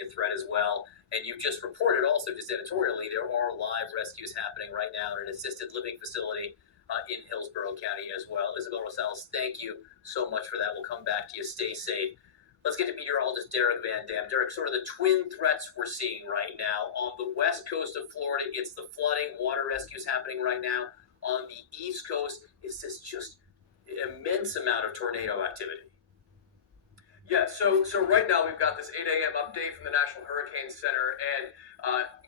a threat as well. And you just reported also, just editorially, there are live rescues happening right now in an assisted living facility in Hillsborough County as well. Isabel Rosales, thank you so much for that. We'll come back to you. Stay safe. Let's get to meteorologist Derek Van Dam. Derek, sort of the twin threats we're seeing right now. On the west coast of Florida, it's the flooding, water rescues happening right now. On the east coast, it's this just immense amount of tornado activity. Yeah, so right now we've got this 8 a.m. update from the National Hurricane Center, and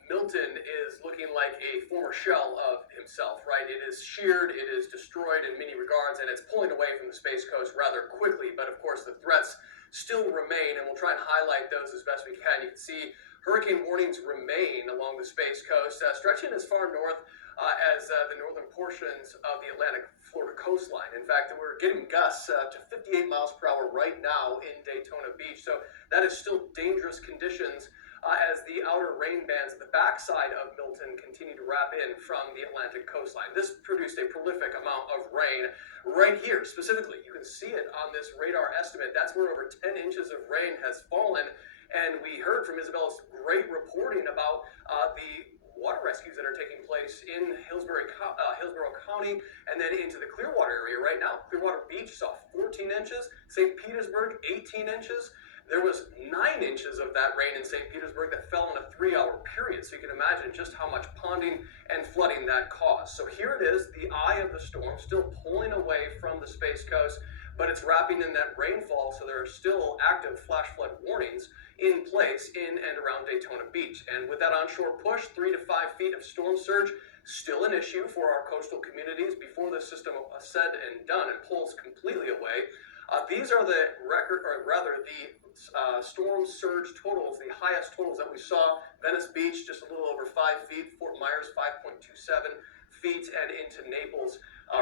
Milton is looking like a former shell of himself, right? It is sheared, it is destroyed in many regards, and it's pulling away from the Space Coast rather quickly. But of course, the threats still remain, and we'll try and highlight those as best we can. You can see hurricane warnings remain along the Space Coast, stretching as far north as the northern portions of the Atlantic Florida coastline. In fact, we're getting gusts to 58 miles per hour right now in Daytona Beach. So that is still dangerous conditions as the outer rain bands at the backside of Milton continue to wrap in from the Atlantic coastline. This produced a prolific amount of rain right here specifically. You can see it on this radar estimate. That's where over 10 inches of rain has fallen. And we heard from Isabel's great reporting about the water rescues that are taking place in Hillsborough County and then into the Clearwater area right now. Clearwater Beach saw 14 inches, St. Petersburg 18 inches. There was 9 inches of that rain in St. Petersburg that fell in a 3-hour period. So you can imagine just how much ponding and flooding that caused. So here it is, the eye of the storm, still pulling away from the Space Coast, but it's wrapping in that rainfall, so there are still active flash flood warnings in place in and around Daytona Beach. And with that onshore push, 3 to 5 feet of storm surge, still an issue for our coastal communities before the system is said and done and pulls completely away. These are the storm surge totals, the highest totals that we saw. Venice Beach, just a little over 5 feet. Fort Myers, 5.27 feet. And into Naples,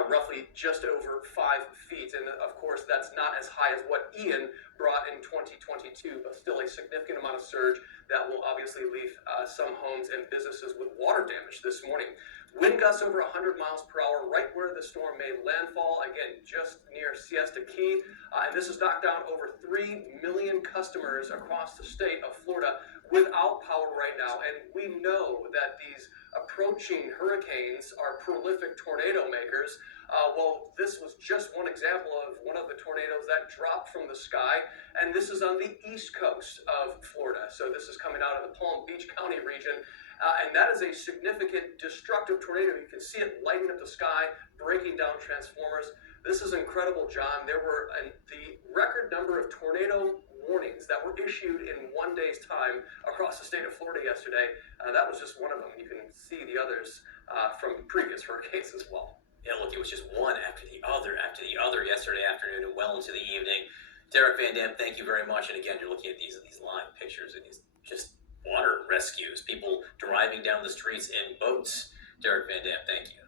roughly just over 5 feet. And of course, that's not as high as what Ian brought in 2022, but still a significant amount of surge that will obviously leave some homes and businesses with water damage this morning. Wind gusts over 100 miles per hour right where the storm made landfall, again, just near Siesta Key. And this has knocked down over 3 million customers across the state of Florida without power right now. And we know that these approaching hurricanes are prolific tornado makers. Well, this was just one example of one of the tornadoes that dropped from the sky, and this is on the east coast of Florida. So this is coming out of the Palm Beach County region, and that is a significant destructive tornado. You can see it lighting up the sky, breaking down transformers. This is incredible, John. There were the record number of tornado warnings that were issued in one day's time across the state of Florida yesterday. That was just one of them. You can see the others from previous hurricanes as well. Yeah, look, it was just one after the other yesterday afternoon and well into the evening. Derek Van Dam, thank you very much. And again, you're looking at these live pictures and these just water rescues, people driving down the streets in boats. Derek Van Dam, thank you.